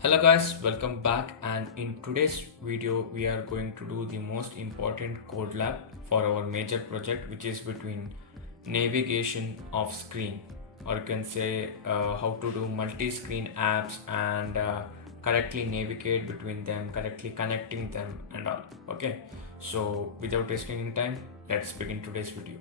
Hello guys, welcome back, and in today's video we are going to do the most important code lab for our major project, which is between navigation of screen, or you can say how to do multi-screen apps and correctly navigate between them, correctly connecting them and all. Okay, so without wasting any time, let's begin today's video.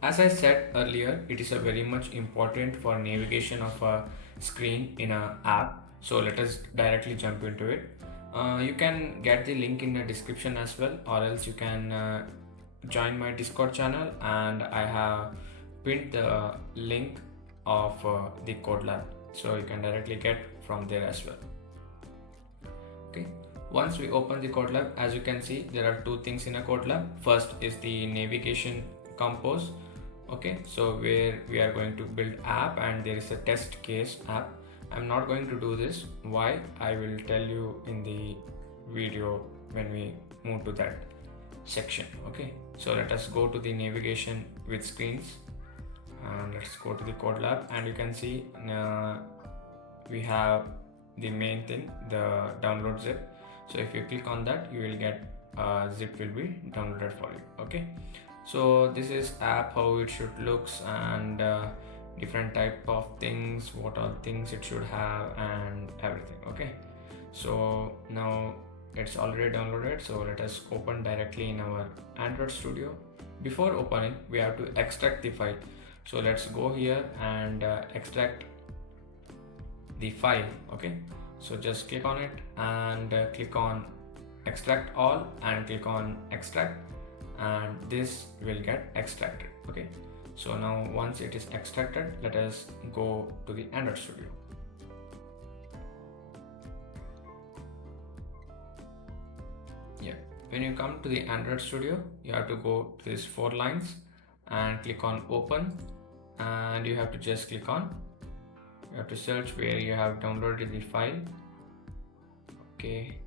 As I said earlier, it is a very much important for navigation of a screen in an app. So let us directly jump into it. You can get the link in the description as well, or else you can join my Discord channel, and I have pinned the link of the code lab, so you can directly get from there as well. Okay. Once we open the code lab, as you can see, there are two things in a code lab. First is the navigation compose. Okay, so where we are going to build app, and there is a test case app. I'm not going to do this. Why? I will tell you in the video when we move to that section. Okay, so let us go to the navigation with screens, and let's go to the code lab, and you can see we have the main thing, the download zip. So if you click on that, you will get zip will be downloaded for you. Okay, so this is app, how it should looks, and different type of things, what are things it should have, and everything. Okay, so now it's already downloaded, so let us open directly in our Android Studio. Before opening, we have to extract the file. So let's go here and extract the file. Okay, so just click on it and click on extract all and click on extract, and this will get extracted. Okay, so now once it is extracted, let us go to the Android Studio. Yeah, when you come to the Android Studio, you have to go to these 4 lines and click on open, and you have to just click on, you have to search where you have downloaded the file. Okay,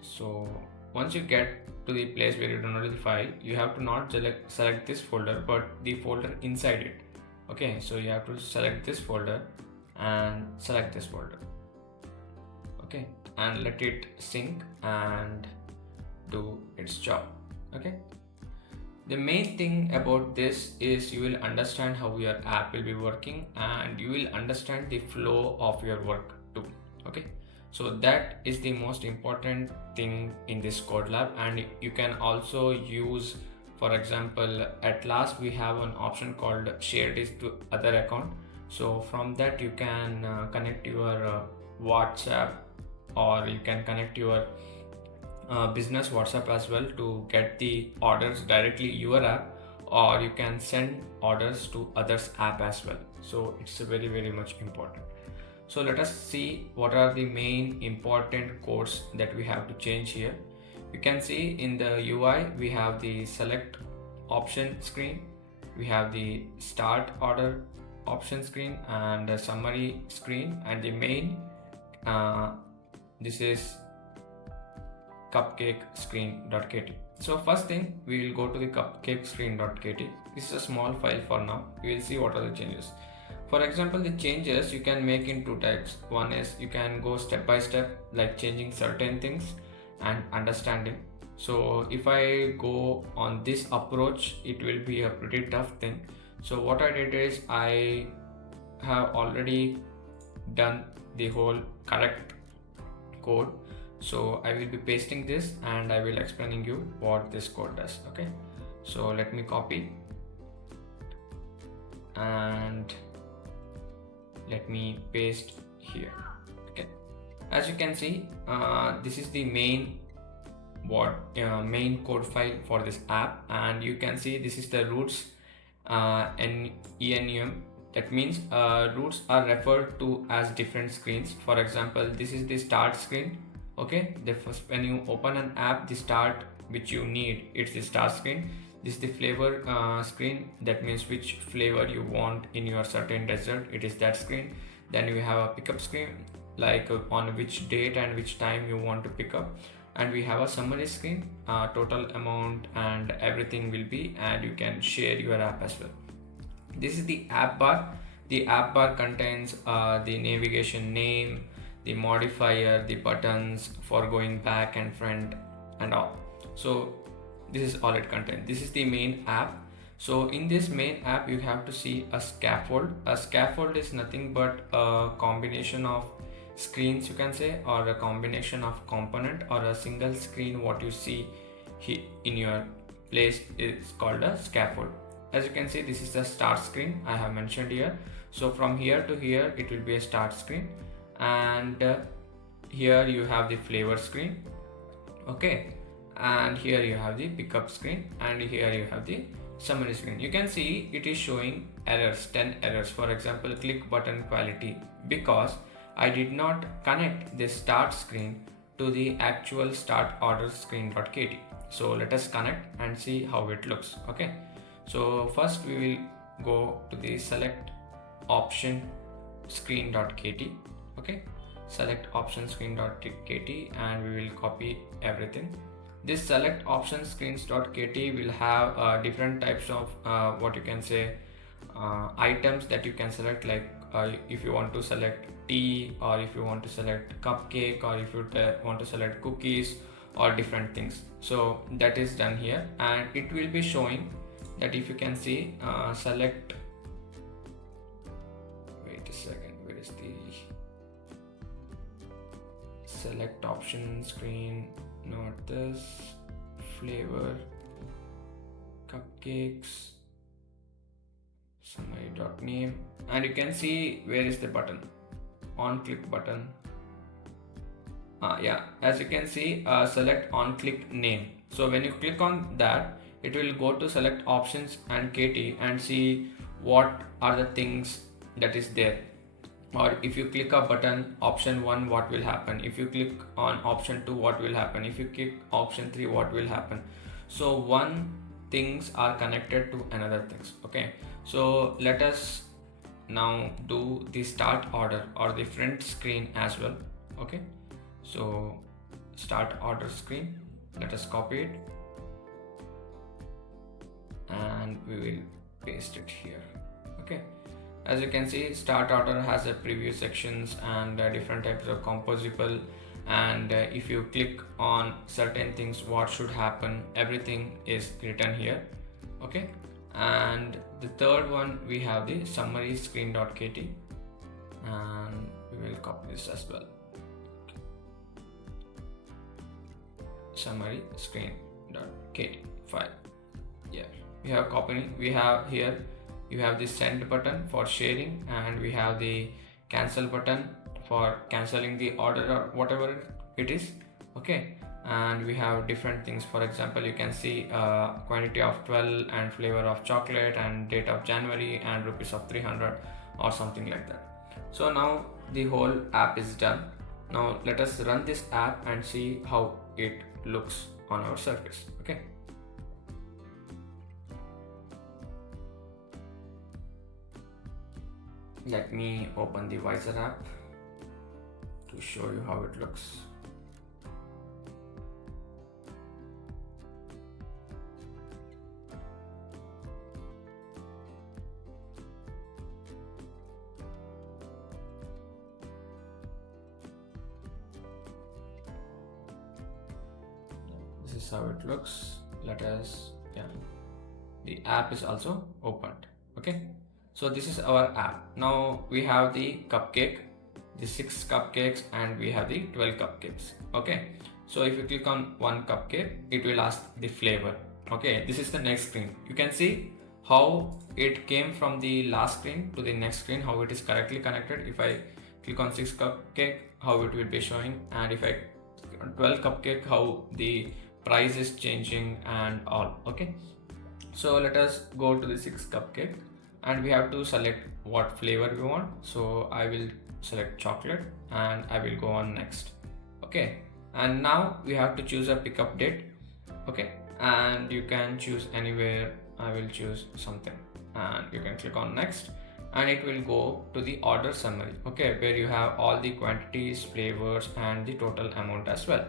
so once you get to the place where you downloaded the file, you have to not select this folder, but the folder inside it. Okay, so you have to select this folder and select this folder. Okay, and let it sync and do its job. Okay, the main thing about this is you will understand how your app will be working, and you will understand the flow of your work too. Okay, so that is the most important thing in this code lab, and you can also use, for example, at last we have an option called share this to other account. So from that you can connect your WhatsApp, or you can connect your business WhatsApp as well to get the orders directly your app, or you can send orders to others app as well. So it's very much important. So let us see what are the main important codes that we have to change here. You can see in the UI we have the select option screen, we have the start order option screen, and the summary screen, and the main this is Cupcake screen.kt. So first thing, we will go to the Cupcake screen.kt. This is a small file for now. We will see what are the changes. For example, the changes you can make in 2 types. One is you can go step by step, like changing certain things and understanding. So if I go on this approach, it will be a pretty tough thing. So what I did is I have already done the whole correct code. So I will be pasting this and I will explaining you what this code does. Okay, so let me copy and let me paste here. Okay, as you can see, this is the main main code file for this app, and you can see this is the roots enum. That means roots are referred to as different screens. For example, this is the start screen. Okay, the first, when you open an app, the start which you need, it's the start screen. This is the flavor screen. That means which flavor you want in your certain dessert, it is that screen. Then you have a pickup screen, like on which date and which time you want to pick up. and we have a summary screen, total amount and everything will be, and you can share your app as well. This is the app bar. The app bar contains the navigation name, the modifier, the buttons for going back and front and all. So this is all it contains. This is the main app. So in this main app you have to see a scaffold. A scaffold is nothing but a combination of screens, you can say, or a combination of component, or a single screen what you see here in your place is called a scaffold. As you can see, this is the start screen I have mentioned here. So from here to here it will be a start screen, and here you have the flavor screen, okay, and here you have the pickup screen, and here you have the summary screen. You can see it is showing errors, 10 errors. For example, click button quality, because I did not connect this start screen to the actual start order screen.kt. So let us connect and see how it looks. Okay, so first we will go to the select option screen.kt. okay, select option screen.kt, and we will copy everything. This select option screens.kt will have different types of what you can say items that you can select, like if you want to select tea, or if you want to select cupcake, or if you want to select cookies or different things. So that is done here, and it will be showing that if you can see select, wait a second, where is the select option screen, not this, flavor, cupcakes, summary.name, and you can see where is the button, on click button. Yeah, as you can see, select on click name. So when you click on that, it will go to select options and KT and see what are the things that is there. Or if you click a button option 1, what will happen? If you click on option 2, what will happen? If you click option 3, what will happen? So one things are connected to another things. Okay, so let us now do the start order or the front screen as well. Okay, so start order screen, let us copy it and we will paste it here. Okay, as you can see, start order has a preview sections and different types of composable, and if you click on certain things what should happen, everything is written here. Okay, and the third one we have the summary screen.kt, and we will copy this as well. Summary screen.kt file. Yeah, we have copying. We have here, you have the send button for sharing, and we have the cancel button for canceling the order or whatever it is. Okay, and we have different things. For example, you can see quantity of 12 and flavor of chocolate and date of January and rupees of 300 or something like that. So now the whole app is done. Now let us run this app and see how it looks on our surface. Okay, let me open the Visor app to show you how it looks. This is how it looks. Let us, yeah, the app is also opened. Okay, so this is our app. Now we have the cupcake, the 6 cupcakes, and we have the 12 cupcakes. Okay, so if you click on one cupcake, it will ask the flavor. Okay, this is the next screen. You can see how it came from the last screen to the next screen, how it is correctly connected. If I click on 6 cupcake, how it will be showing, and if I click on 12 cupcake, how the price is changing and all. Okay, so let us go to the 6 cupcake, and we have to select what flavor we want. So I will select chocolate and I will go on next. Okay, and now we have to choose a pickup date. Okay, and you can choose anywhere. I will choose something, and you can click on next, and it will go to the order summary. Okay, where you have all the quantities, flavors, and the total amount as well.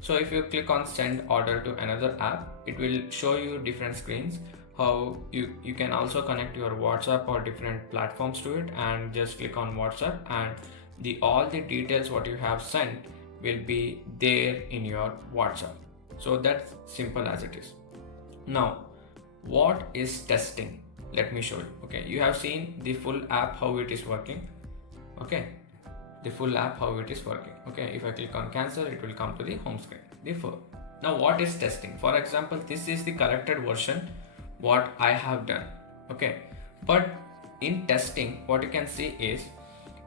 So if you click on send order to another app, it will show you different screens, how you can also connect your WhatsApp or different platforms to it, and just click on WhatsApp and all the details what you have sent will be there in your WhatsApp. So that's simple as it is. Now, what is testing? Let me show you. Okay, you have seen the full app how it is working. Okay, the full app how it is working. Okay, if I click on cancel, it will come to the home screen. Now what is testing? For example, this is the corrected version what I have done. Okay, but in testing what you can see is,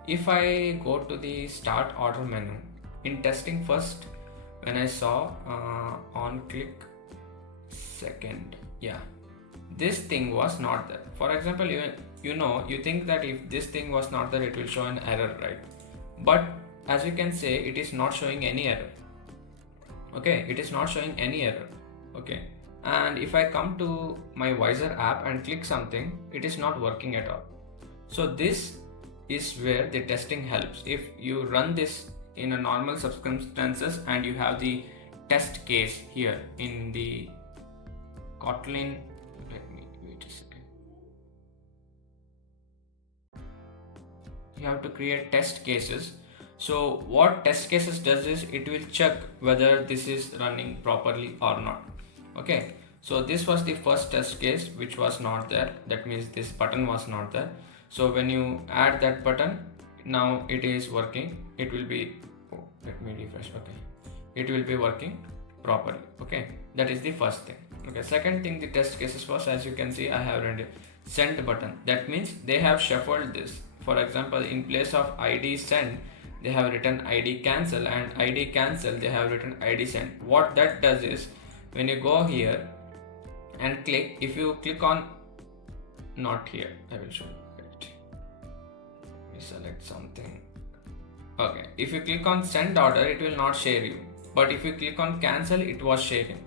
if I go to the start order menu in testing, first when I saw on click second, yeah, this thing was not there. For example, you think that if this thing was not there, it will show an error, right? But as you can say, it is not showing any error. Okay, it is not showing any error. Okay, and if I come to my Visor app and click something, it is not working at all. So this is where the testing helps. If you run this in a normal circumstances and you have the test case here in the Kotlin, let me wait a second. You have to create test cases. So what test cases does is, it will check whether this is running properly or not. Okay, so this was the first test case which was not there. That means this button was not there. So when you add that button, now it is working. It will be, oh, let me refresh. Okay, it will be working properly. Okay, that is the first thing. Okay, second thing, the test cases was, as you can see, I have written send button. That means they have shuffled this. For example, in place of ID send, they have written ID cancel, and ID cancel they have written ID send. What that does is, when you go here and click, if you click on, not here, I will show you. Wait. We select something. Okay, if you click on send order, it will not share you, but if you click on cancel, it was sharing.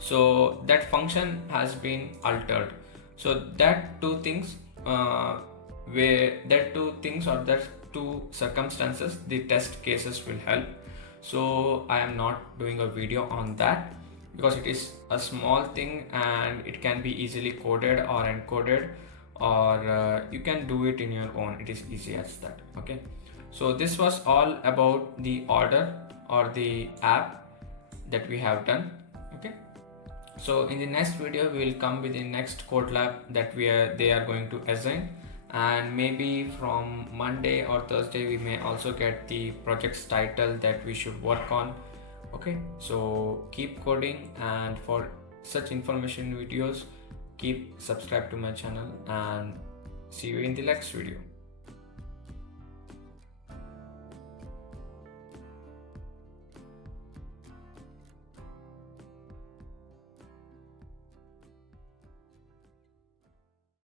So that function has been altered. So that two things, or that two circumstances, the test cases will help. So I am not doing a video on that because it is a small thing and it can be easily coded or encoded, or you can do it in your own. It is easy as that. Okay, so this was all about the order or the app that we have done. Okay, so in the next video we will come with the next Codelab that they are going to assign, and maybe from Monday or Thursday we may also get the project's title that we should work on. Okay, so keep coding, and for such information videos, keep subscribe to my channel, and see you in the next video.